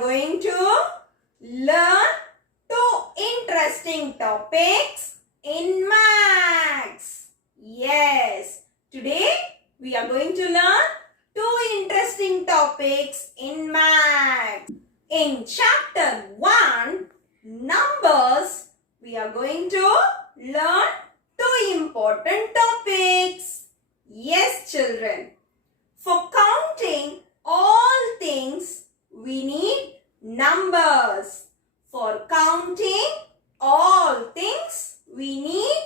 going to learn two interesting topics in maths. Yes, today we are going to learn two interesting topics in maths. In chapter 1, numbers, we are going to learn two important topics. Yes, children. For counting all things, we need numbers. For counting all things, we need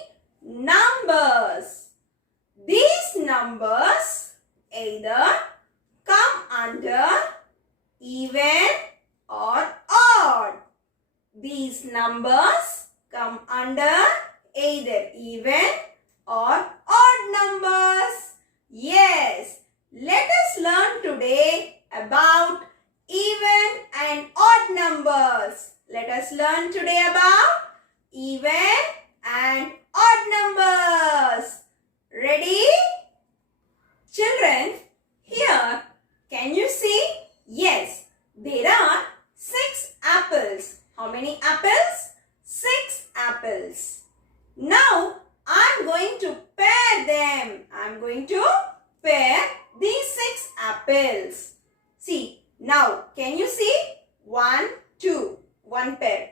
numbers. These numbers either come under even or odd. These numbers come under either even or odd numbers. Yes, let us learn today about even and odd numbers. Let us learn today about even and odd numbers. Ready? Children, here, can you see? Yes, there are 6 apples. How many apples? 6 apples. Now, I am going to pair them. I am going to pair these 6 apples. See, now, can you see? 1, 2, one pair.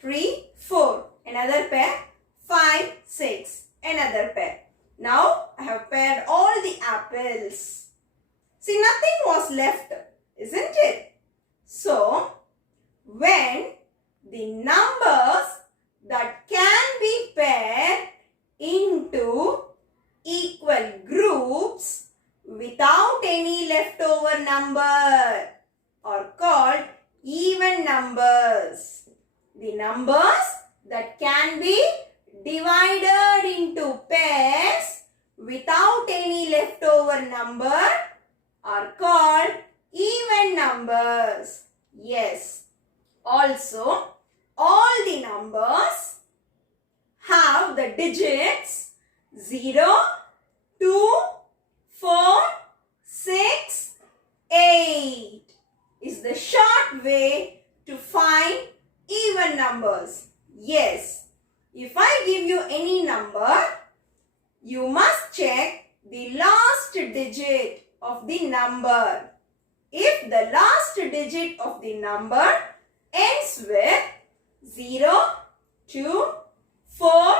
3, 4, another pair. 5, 6, another pair. Now, I have paired all the apples. See, nothing was left, isn't it? So, when the numbers that can be paired into equal groups without any leftover number are called even numbers. The numbers that can be divided into pairs without any leftover number are called even numbers. Yes. Also, all the numbers have the digits 0, 2, 4, 6, 8 is the short way to find even numbers. Yes, if I give you any number, you must check the last digit of the number. If the last digit of the number ends with 0, 2, 4,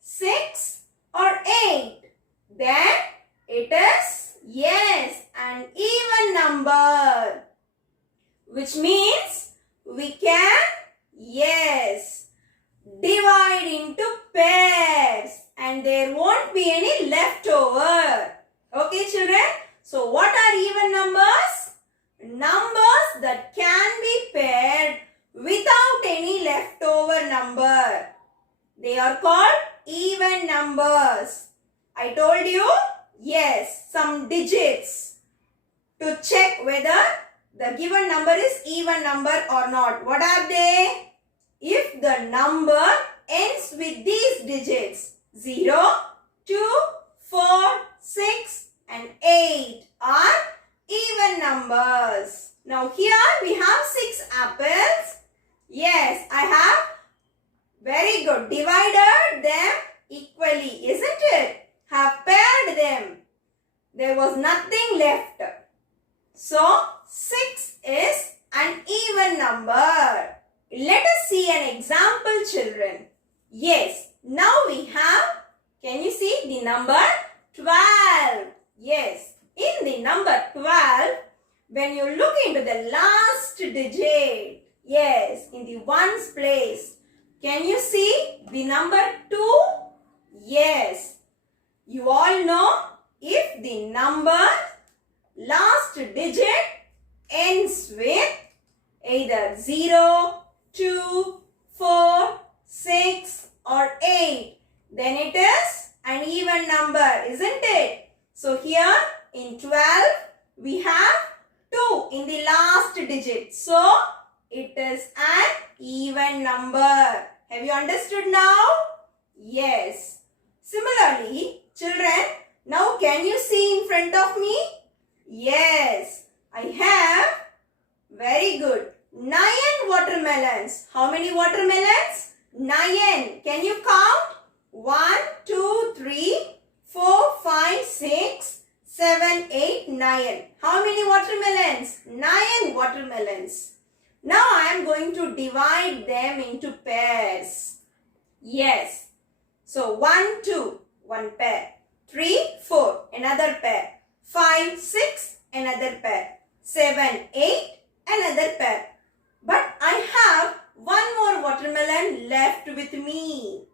6 or 8, then it is, yes, an even number. Which means we can, yes, divide into pairs and there won't be any leftover. Okay, children? So, what are even numbers? Numbers that can be paired without any leftover number. They are called even numbers. I told you, yes, some digits to check whether the given number is even number or not. What are they? If the number ends with these digits 0, 2, 4, 6 and 8 are even numbers. Now here we have 6 apples. Yes, I have very good divided them equally, isn't it? Have paired them. There was nothing left. So 6 is an even number. Let us see an example, children. Yes, now we have, can you see the number 12? Yes, in the number 12, when you look into the last digit, yes, in the ones place, can you see the number 2? Yes, you all know if the number last digit ends with either 0, 2, 4, 6 or 8, then it is an even number, isn't it? So here in 12, we have 2 in the last digit. So it is an even number. Have you understood now? Yes. Similarly, children, now can you see in front of me? Yes, I have. Very good. 9 watermelons. How many watermelons? 9. Can you count? 1, 2, 3, 4, 5, 6, 7, 8, 9. How many watermelons? 9 watermelons. Now I am going to divide them into pairs. Yes. So 1, 2, one pair. 3, 4, another pair. 5, 6, another pair. 7, 8, another pair. But I have one more watermelon left with me.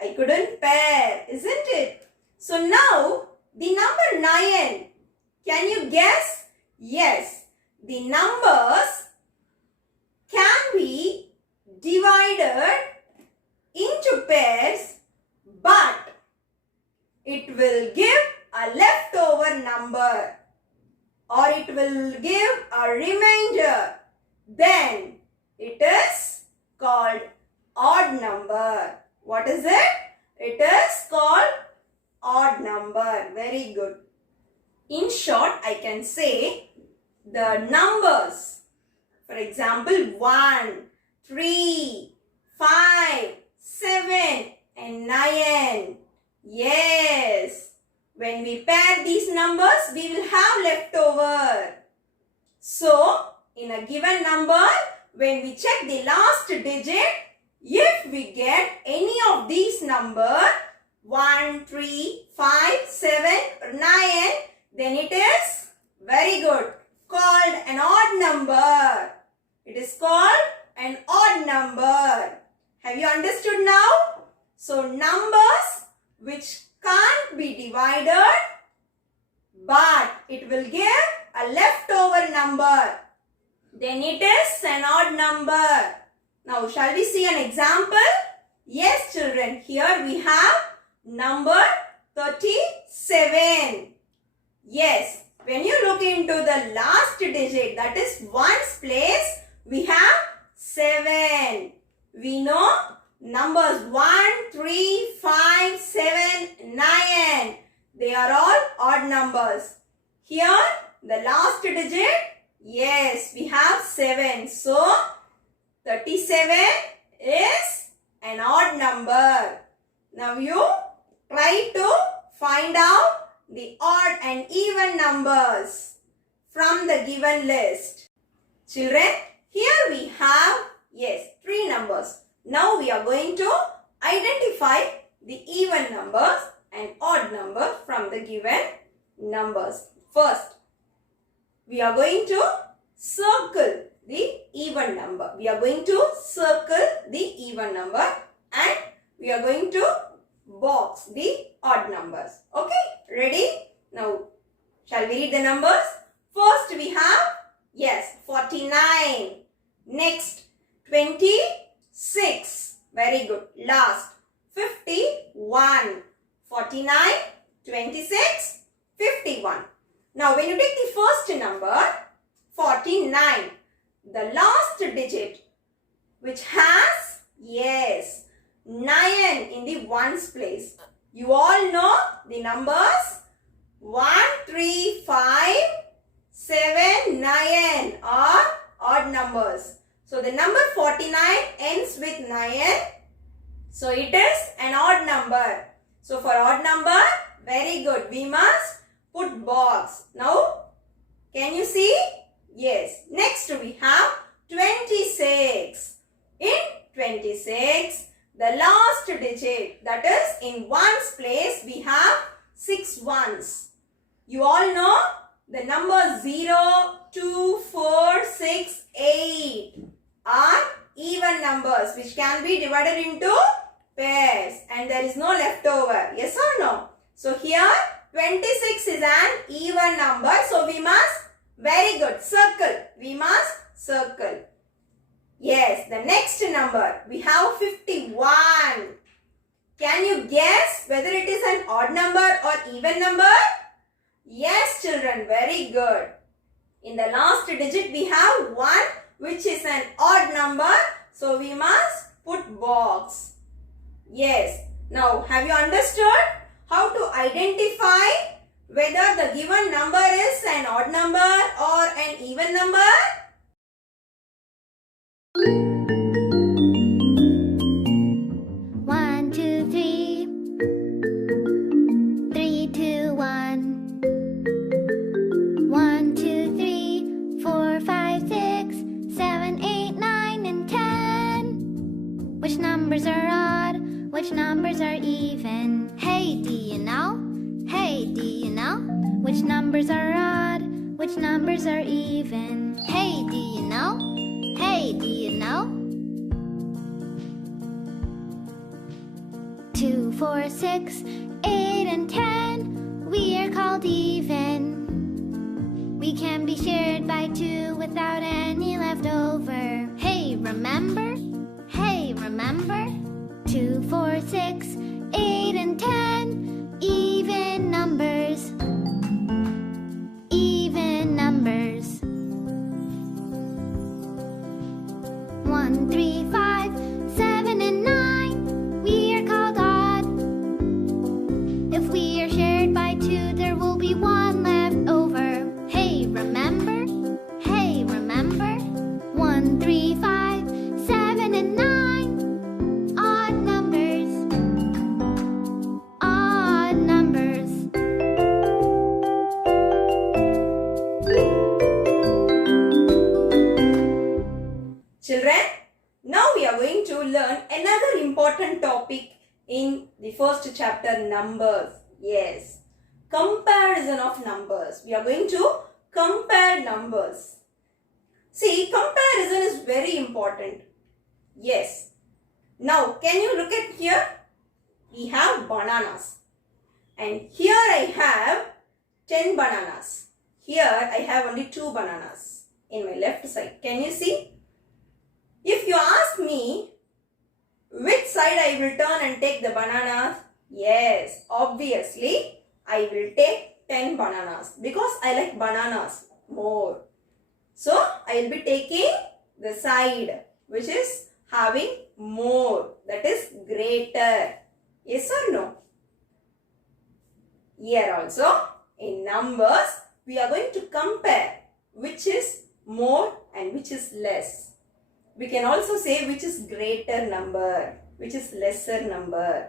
I couldn't pair, isn't it? So now the number 9. Can you guess? Yes. The numbers can be divided into pairs, but it will give a leftover number or it will give a remainder. Then it is called odd number. What is it? It is called odd number. Very good. In short, I can say the numbers. For example, 1, 3, 5, 7 and 9. Yes. When we pair these numbers, we will have leftover. So, in a given number, when we check the last digit, if we get any of these numbers, 1, 3, 5, 7, or 9, then it is very good. Called an odd number. It is called an odd number. Have you understood now? So, numbers which can't be divided, but it will give a leftover number, then it is an odd number. Now, shall we see an example? Yes, children. Here we have number 37. Yes. When you look into the last digit, that is ones place, we have 7. We know numbers 1, 3, 5, 7, 9. They are all odd numbers. Here, the last digit, yes, we have 7. So, 37 is an odd number. Now, you try to find out the odd and even numbers from the given list. Children, here we have, yes, 3 numbers. Now we are going to identify the even numbers and odd numbers from the given numbers. First, we are going to circle the even number. We are going to circle the even number and we are going to box the odd numbers. Okay, ready? Now, shall we read the numbers? First we have, yes, 49. Next, 26. Very good. Last, 51. 49, 26, 51. Now, when you take the first number, 49, the last digit, which has, yes, 9 in the ones place. You all know the numbers 1, 3, 5, 7, 9 are odd numbers. So, the number 49 ends with 9. So, it is an odd number. So, for odd number, very good. We must put box. Now, can you see? Yes. Next, we have 26. In 26, the last digit, that is in ones place, we have 6 ones. You all know the numbers 0, 2, 4, 6, 8 are even numbers which can be divided into pairs and there is no leftover. Yes or no? So here 26 is an even number. So we must, very good, circle. We must circle. Yes, the next number, we have 51. Can you guess whether it is an odd number or even number? Yes, children, very good. In the last digit, we have 1, which is an odd number. So, we must put box. Yes. Now, have you understood how to identify whether the given number is an odd number or an even number? numbers are odd? Which numbers are even? Hey, do you know? Hey, do you know? Which numbers are odd? Which numbers are even? Hey, do you know? Hey, do you know? 2, 4, 6, 8, and 10. We are called even. We can be shared by 2 without any left over. Hey, remember? Hey, remember? 2, 4, 6, 8, and 10. Even numbers. Even numbers. 1, 3, 5, 7, and 9. We are called odd. If we are shared by 2, there will be 1 left over. Hey, remember? Hey, remember? 1, 3, 5, 7, and 9. Odd numbers. Odd numbers. Children, now we are going to learn another important topic in the first chapter, numbers. Yes, comparison of numbers. We are going to compare numbers. See, comparison is very important. Yes. Now, can you look at here? We have bananas. And here I have 10 bananas. Here I have only 2 bananas in my left side. Can you see? If you ask me which side I will turn and take the bananas, yes, obviously I will take 10 bananas because I like bananas more. So I will be taking the side which is having more, that is greater. Yes or no? Here also in numbers we are going to compare which is more and which is less. We can also say which is greater number, which is lesser number.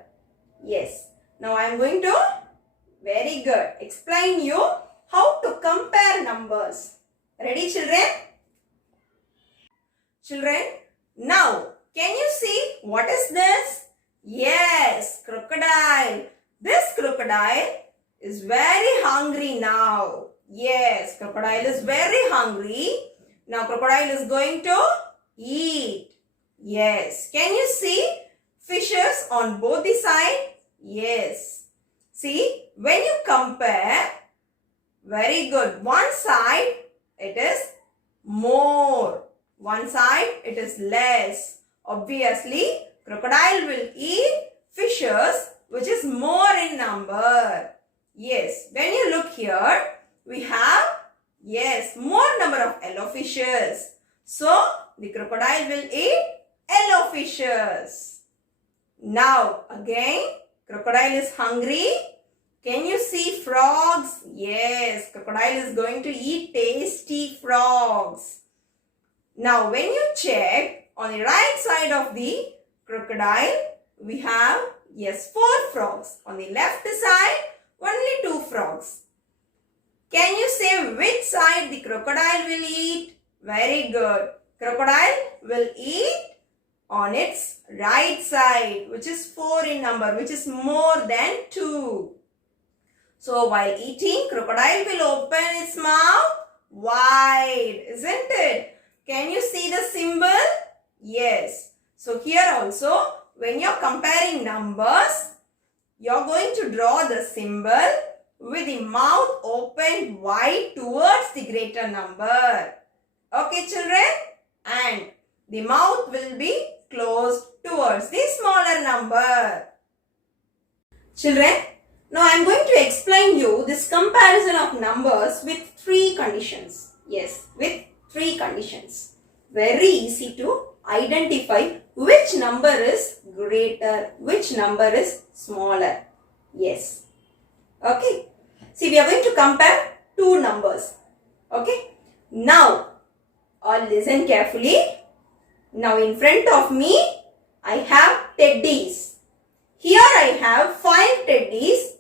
Yes. Now I am going to, very good, explain you how to compare numbers. Ready, children? Children, now can you see what is this? Yes, crocodile. This crocodile is very hungry now. Yes, crocodile is very hungry. Now crocodile is going to eat. Yes. Can you see fishes on both the sides? Yes. See, when you compare, very good. One side it is more. One side it is less. Obviously, crocodile will eat fishes which is more in number. Yes. When you look here, we have, yes, more number of yellow fishes. So, the crocodile will eat yellow fishes. Now, again, crocodile is hungry. Can you see frogs? Yes, crocodile is going to eat tasty frogs. Now, when you check on the right side of the crocodile, we have, yes, 4 frogs. On the left side, only 2 frogs. Can you say which side the crocodile will eat? Very good. Crocodile will eat on its right side, which is 4 in number, which is more than 2. So while eating, crocodile will open its mouth wide, isn't it? Can you see the symbol? Yes. So here also, when you are comparing numbers, you are going to draw the symbol with the mouth opened wide towards the greater number. Okay, children? And the mouth will be closed towards the smaller number. Children, now I am going to explain you this comparison of numbers with 3 conditions. Yes, with 3 conditions. Very easy to identify which number is greater, which number is smaller. Yes. Okay. See, we are going to compare 2 numbers. Okay. Now, all listen carefully. Now in front of me, I have teddies. Here I have 5 teddies.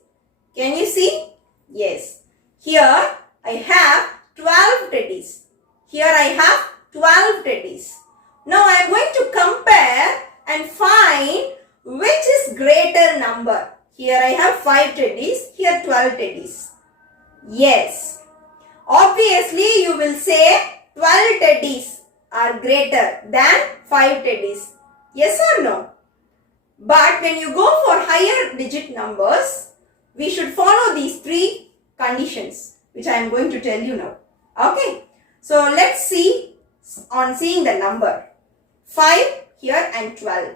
Can you see? Yes. Here I have 12 teddies. Here I have 12 teddies. Now I am going to compare and find which is greater number. Here I have 5 teddies, here 12 teddies. Yes. Obviously you will say 12 teddies are greater than 5 teddies. Yes or no? But when you go for higher digit numbers, we should follow these 3 conditions which I am going to tell you now. Okay. So let's see on seeing the number 5 here and 12.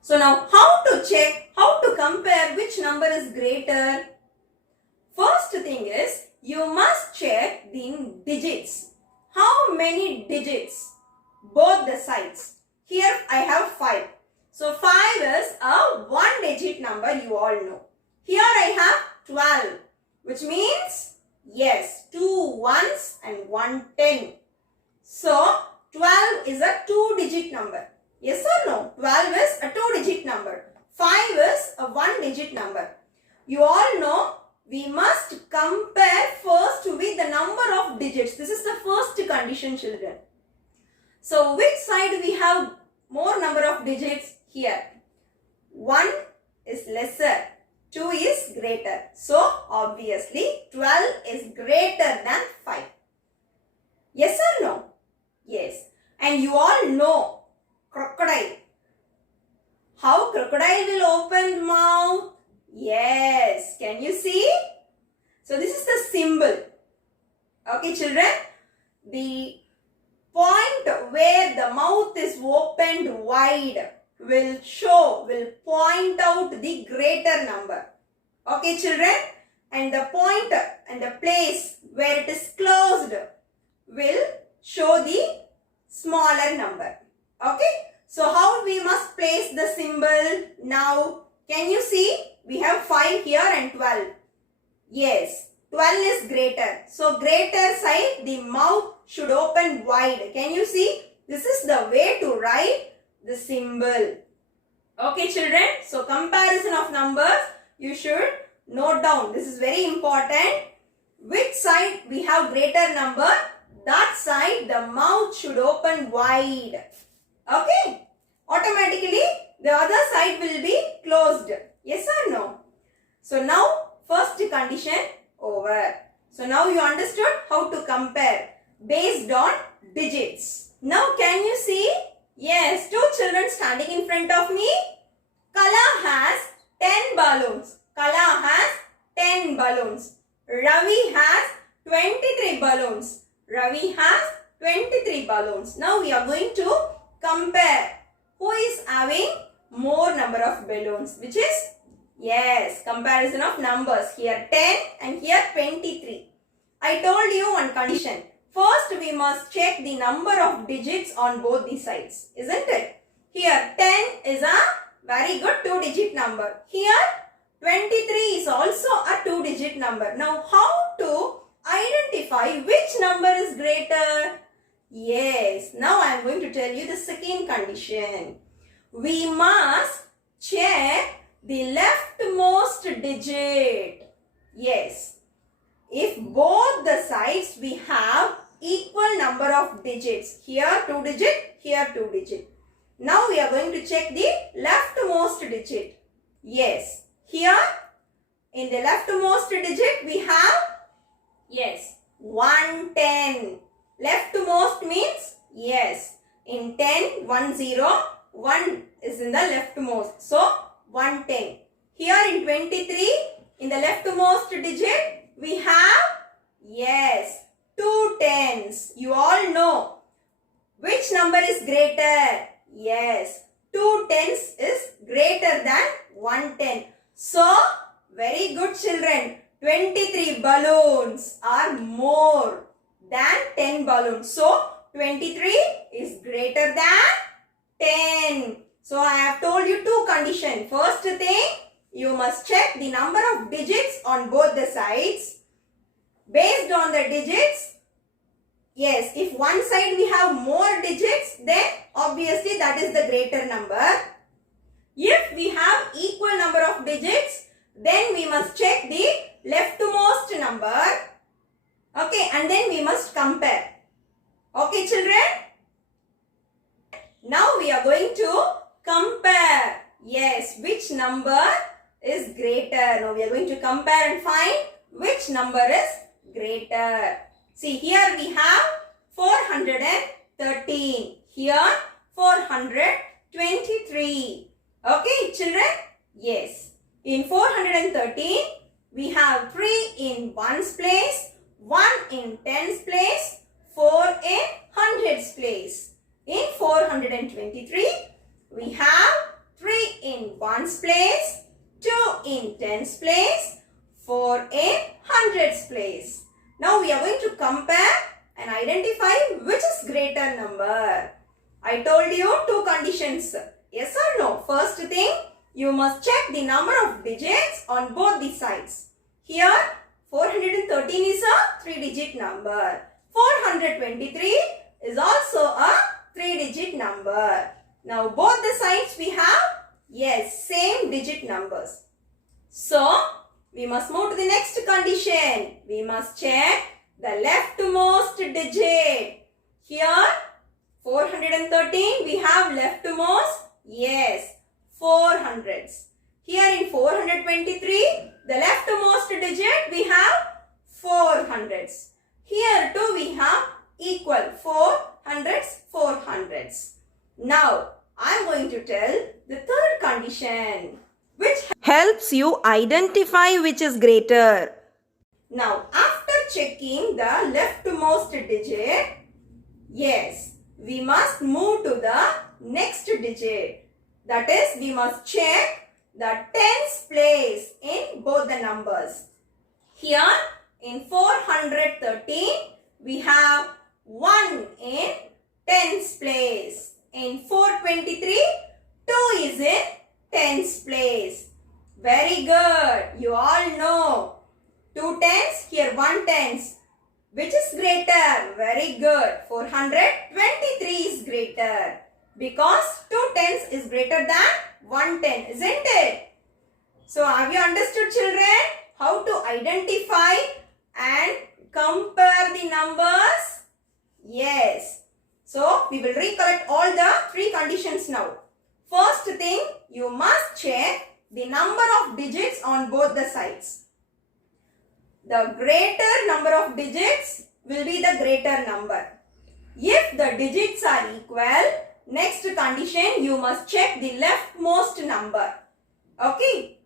So now how to check, how to compare which number is greater? First thing is you must check the digits. How many digits? Both the sides. Here I have 5. So 5 is a 1 digit number, you all know. Here I have 12, which means yes, 2 ones and 1 10. So 12 is a 2 digit number. Yes or no? 12 is a 2 digit number. 5 is a 1 digit number. You all know we must compare first with the number of digits. This is the first condition, children. So which side we have more number of digits? Here 1 is lesser, 2 is greater. So obviously 12 is greater than 5. Yes or no? Yes. And you all know crocodile. How crocodile will open mouth? Yes. Can you see? So this is the symbol. Okay, children. The point where the mouth is opened wide will point out the greater number. Okay, children. And the point and the place where it is closed will show the smaller number. Okay. So how we must place the symbol now? Can you see? We have 5 here and 12. Yes. 12 is greater. So greater side, the mouth should open wide. Can you see? This is the way to write the symbol. Okay, children. So comparison of numbers, you should note down. This is very important. Which side we have greater number? That side the mouth should open wide. Okay. Automatically the other side will be closed. Yes or no? So now first condition over. So now you understood how to compare based on digits. Now can you see? Yes, 2 children standing in front of me. Kala has 10 balloons. Kala has 10 balloons. Ravi has 23 balloons. Ravi has 23 balloons. Now we are going to compare who is having more number of balloons, which is, yes, comparison of numbers. Here 10 and here 23. I told you one condition. First we must check the number of digits on both the sides, isn't it? Here 10 is a very good 2 digit number. Here 23 is also a 2 digit number. Now how to identify which number is greater? Yes, now I am going to tell you the second condition. We must check the leftmost digit. Yes, if both the sides we have equal number of digits. Here 2 digit, here 2 digit. Now we are going to check the leftmost digit. Yes, here in the leftmost digit we have, yes, 110. Leftmost means, yes, in 10, 1 0, 1 is in the leftmost. So 110. Here in 23, in the leftmost digit, we have, yes, 2 tens. You all know which number is greater. Yes, 2 tens is greater than 110. So, very good children. 23 balloons are more than 10 balloons. So, 23 is greater than 10. So, I have told you 2 conditions. First thing, you must check the number of digits on both the sides. Based on the digits, yes, if one side we have more digits, then obviously that is the greater number. If we have equal number of digits, then we must check the leftmost number. Okay, and then we must compare. Okay, children? Now we are going to Yes, which number is greater? Now we are going to compare and find which number is greater. See, here we have 413. Here 423. Okay, children? Yes. In 413, we have 3 in ones place, 1 in tens place, 4 in hundreds place. In 423, we have 3 in ones place, 2 in tens place, 4 in hundreds place. Now we are going to compare and identify which is greater number. I told you 2 conditions. Yes or no? First thing, you must check the number of digits on both the sides. Here 413 is a 3-digit number. 423 is also a 3-digit number. Now both the sides we have, yes, same digit numbers. So we must move to the next condition. We must check the leftmost digit. Here 413 we have leftmost, yes, 4 hundreds. Here in 423 the leftmost digit we have 4 hundreds. Here too we have equal 4 hundreds, 4 hundreds. Now I am going to tell the third condition which helps you identify which is greater. Now after checking the leftmost digit, yes, we must move to the next digit. That is, we must check the tens place in both the numbers. Here in 413, we have 1 in tens place. In 423, 2 is in tens place. Very good. You all know. 2 tens, here 1 tens. Which is greater? Very good. 423 is greater. Because 2 tens is greater than 1 ten, isn't it? So have you understood, children, how to identify and compare the numbers? Yes. So we will recollect all the 3 conditions now. First thing, you must check the number of digits on both the sides. The greater number of digits will be the greater number. If the digits are equal, next condition, you must check the leftmost number. Okay.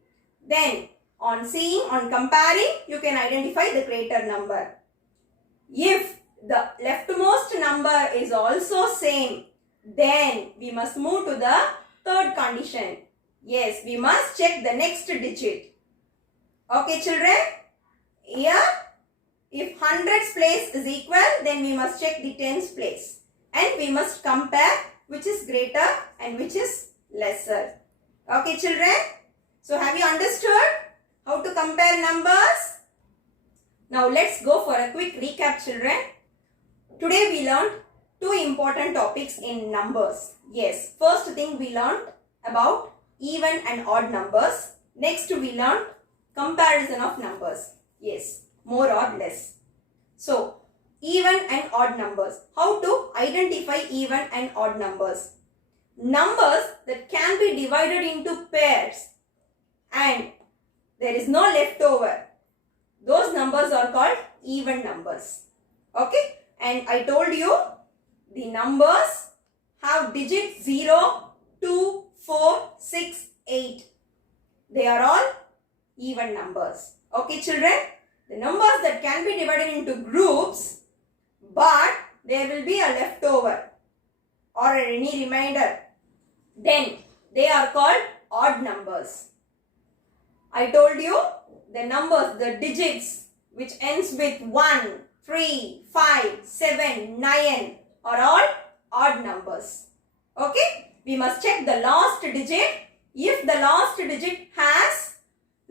Then on comparing, you can identify the greater number. If the leftmost number is also same, then we must move to the third condition. Yes, we must check the next digit. Okay, children? Here, if hundreds place is equal, then we must check the tens place. And we must compare which is greater and which is lesser. Okay, children? So have you understood how to compare numbers? Now let's go for a quick recap, children. Today we learned 2 important topics in numbers. Yes, first thing we learned about even and odd numbers. Next we learned comparison of numbers. Yes, more or less. So, even and odd numbers. How to identify even and odd numbers? Numbers that can be divided into pairs and there is no leftover. Those numbers are called even numbers. Okay? And I told you the numbers have digits 0, 2, 4, 6, 8. They are all even numbers. Okay, children? The numbers that can be divided into groups, but there will be a leftover or any remainder, then they are called odd numbers. I told you the numbers, the digits which ends with 1, 3, 5, 7, 9 are all odd numbers. Okay? We must check the last digit. If the last digit has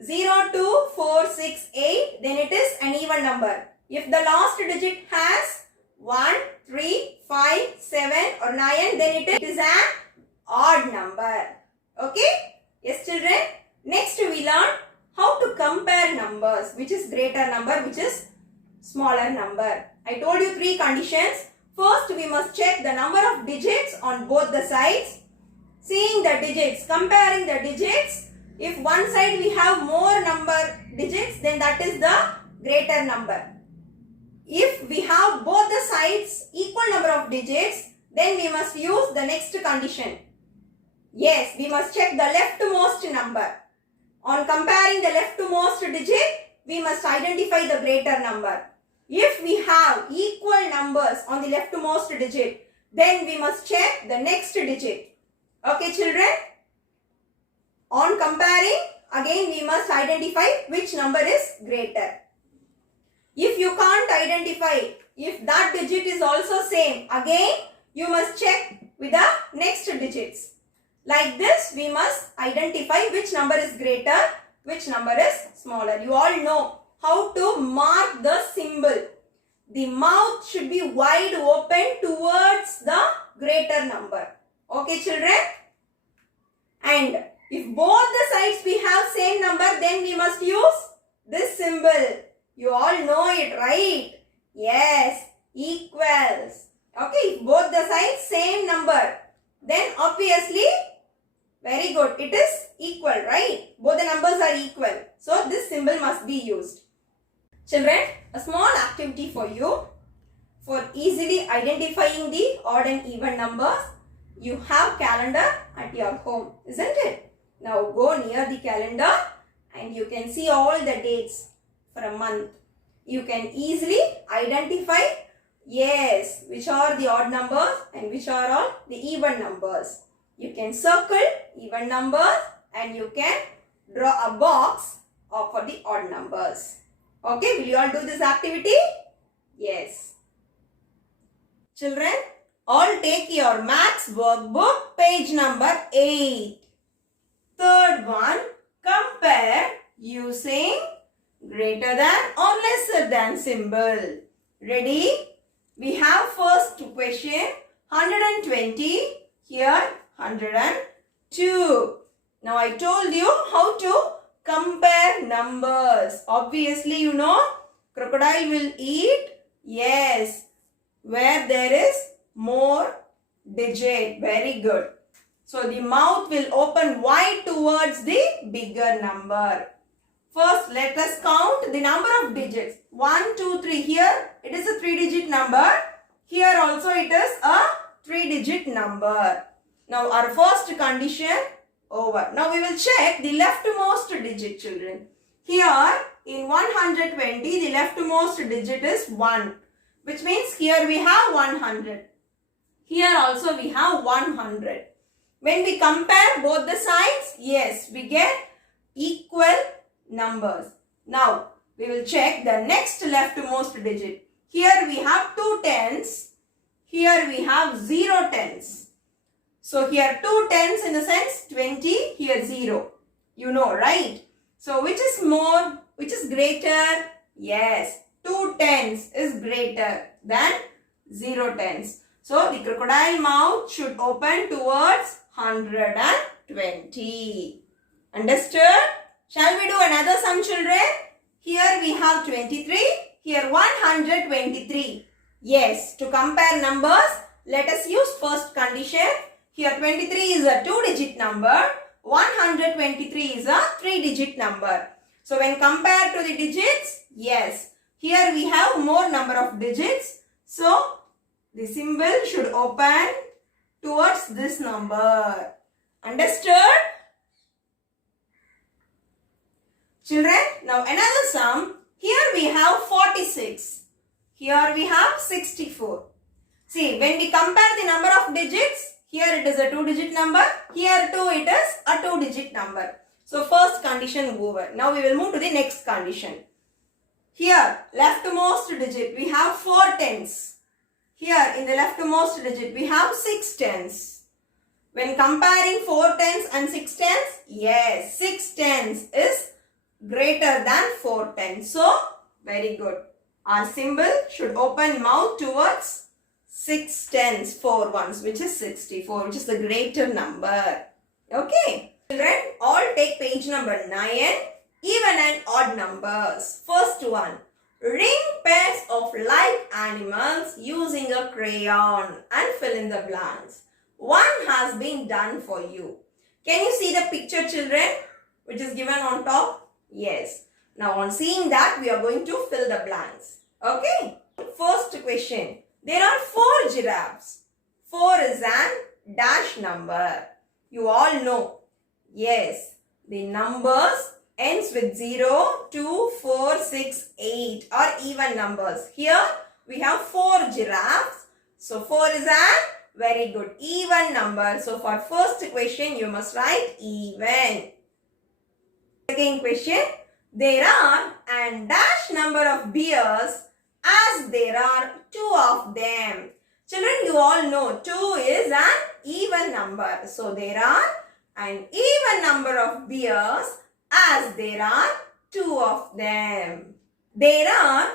0, 2, 4, 6, 8, then it is an even number. If the last digit has 1, 3, 5, 7 or 9, then it is an odd number. Okay? Yes, children? Next we learn how to compare numbers. Which is greater number, which is smaller number. I told you 3 conditions. First, we must check the number of digits on both the sides. seeing the digits, comparing the digits. If one side we have more number digits, then that is the greater number. If we have both the sides equal number of digits, then we must use the next condition. Yes, we must check the leftmost number. On comparing the leftmost digit, we must identify the greater number. If we have equal numbers on the leftmost digit, then we must check the next digit. Okay, children? On comparing, again we must identify which number is greater. If you can't identify, if that digit is also same, again you must check with the next digits. Like this, we must identify which number is greater, which number is smaller. You all know how to mark the symbol. The mouth should be wide open towards the greater number. Okay, children? And if both the sides we have same number, then we must use this symbol. You all know it, right? Yes, equals. Okay, if both the sides same number, then obviously, very good, it is equal, right? Both the numbers are equal. So, this symbol must be used. Children, a small activity for you. For easily identifying the odd and even numbers, you have calendar at your home, isn't it? Now, go near the calendar and you can see all the dates for a month. You can easily identify, yes, which are the odd numbers and which are all the even numbers. You can circle even numbers and you can draw a box for the odd numbers. Okay, will you all do this activity? Yes. Children, all take your maths workbook, page number 8. Third one, compare using greater than or lesser than symbol. Ready? We have first question, 120, here 102. Now I told you how to compare numbers. Obviously you know crocodile will eat, yes, where there is more digit. Very good. So the mouth will open wide towards the bigger number. First let us count the number of digits. 1, 2, 3. Here it is a 3-digit number. Here also it is a 3-digit number. Now our first condition over. Now we will check the leftmost digit, children. Here in 120 the leftmost digit is 1. Which means here we have 100. Here also we have 100. When we compare both the sides, yes, we get equal numbers. Now we will check the next leftmost digit. Here we have 2 tens. Here we have 0 tens. So here 2 tens in the sense 20, here 0. You know, right? So which is more, which is greater? Yes, 2 tens is greater than 0 tens. So the crocodile mouth should open towards 120. Understood? Shall we do another sum, children? Here we have 23, here 123. Yes, to compare numbers, let us use first condition. Here 23 is a 2-digit number, 123 is a 3-digit number. So when compared to the digits, yes, here we have more number of digits. So the symbol should open towards this number. Understood? Children, now another sum. Here we have 46. Here we have 64. See, when we compare the number of digits, here it is a 2-digit number. Here too it is a 2-digit number. So first condition over. Now we will move to the next condition. Here, leftmost digit, we have 4 tens. Here in the leftmost digit, we have 6 tens. When comparing 4 tens and 6 tens, yes, 6 tens is greater than 4 tens. So, very good. Our symbol should open mouth towards 6 tens, 4 ones, which is 64, which is the greater number. Okay. Children, all take page number 9, even and odd numbers. First one, ring pairs of like animals using a crayon and fill in the blanks. One has been done for you. Can you see the picture, children, which is given on top? Yes. Now on seeing that, we are going to fill the blanks. Okay. First question. There are 4 giraffes. 4 is an dash number. You all know. Yes. The numbers ends with 0, 2, 4, 6, 8 are even numbers. Here we have 4 giraffes. So 4 is an very good even number. So for first question, you must write even. Second question. There are an dash number of bears as there are 2 of them. Children, you all know 2 is an even number. So there are an even number of bears as there are 2 of them. There are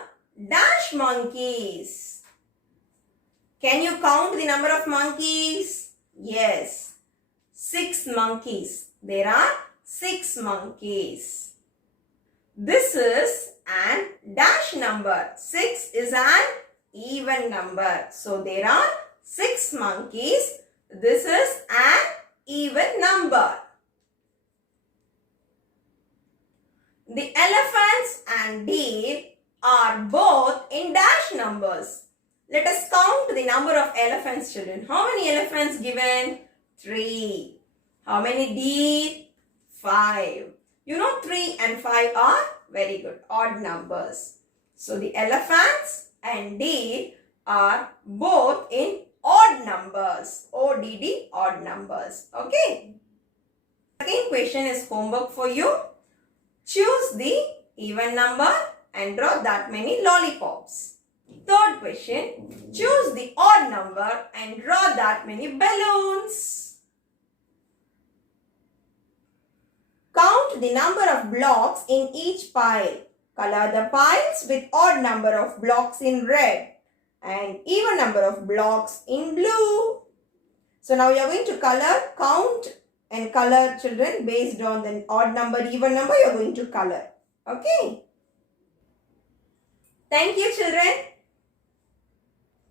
dash monkeys. Can you count the number of monkeys? Yes. 6 monkeys. There are 6 monkeys. This is an dash number. 6 is an even number. So there are 6 monkeys. This is an even number. The elephants and deer are both in dash numbers. Let us count the number of elephants, children. How many elephants given? 3. How many deer? 5. You know 3 and 5 are very good odd numbers. So the elephants and deer are both in odd numbers. ODD, odd numbers. Okay. Second question is homework for you. Choose the even number and draw that many lollipops. Third question. Choose the odd number and draw that many balloons. Count the number of blocks in each pile. Color the piles with odd number of blocks in red and even number of blocks in blue. So now you are going to count and color, children, based on the odd number, even number you are going to color. Okay. Thank you, children.